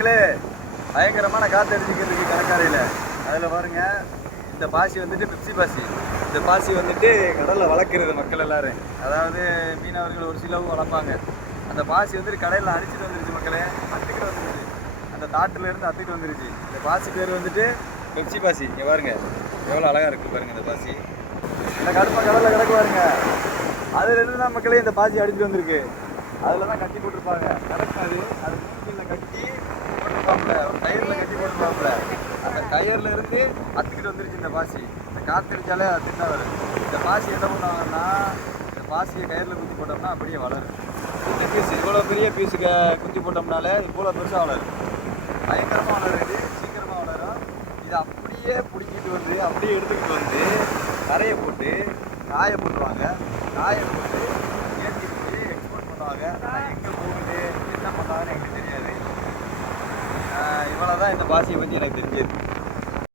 மக்களே, பயங்கரமான காற்று அடிச்சுக்கிறதுக்கு கடற்கரையில். அதில் பாருங்க, இந்த பாசி வந்துட்டு பெப்சி பாசி. இந்த பாசி வந்துட்டு கடலில் வளர்க்குறது மக்கள் எல்லாரும். அதாவது மீனவர்கள் ஒரு சிலவும் வளர்ப்பாங்க. அந்த பாசி வந்துட்டு கடையில் அடிச்சுட்டு வந்துருச்சு மக்களே, அத்துக்கிட்டு வந்துருச்சு. அந்த தாட்டிலேருந்து அத்துக்கிட்டு வந்துருச்சு. இந்த பாசி பேர் வந்துட்டு பெப்சி பாசி. இங்கே பாருங்க எவ்வளோ அழகாக இருக்குது பாருங்கள் இந்த பாசி. இந்த கடுப்பை கடலில் கிடக்கு பாருங்க. அதுலேருந்து தான் மக்களே இந்த பாசி அடிச்சுட்டு வந்திருக்கு. அதில் தான் கட்டி போட்டிருப்பாங்க. கிடக்காது, அது மூக்கில் கட்டி போட்டிருப்பாப்புல, ஒரு கயிறில் கட்டி போட்டிருப்பாப்புல. அந்த கயிறில் இருந்து அத்துக்கிட்டு வந்துருச்சு இந்த பாசி. இந்த காற்றடிச்சாலே அத்துக்கிட்டு தான் வரும். இந்த பாசி என்ன பண்ணுவாங்கன்னா, இந்த பாசியை கயிறில் குத்தி போட்டோம்னா அப்படியே வளரும். சின்ன பீஸு, இவ்வளோ பெரிய பீஸுக்கு குத்தி போட்டோம்னாலே இவ்வளோ பெருசாக வளரும். பயங்கரமாக வளரும். இது சீக்கிரமாக வளரும். இதை அப்படியே பிடிக்கிட்டு வந்து அப்படியே எடுத்துக்கிட்டு வந்து கரையை போட்டு காய போட்டுருவாங்க. காயை போட்டு ஏற்றி போட்டு எக்ஸ்போர்ட் பண்ணுவாங்க. ஆனால் எங்கே போகுது என்ன பண்ணாங்கன்னு எனக்கு தெரியாது. இவ்வளோ தான் இந்த பாசியை பற்றி எனக்கு தெரிஞ்சது.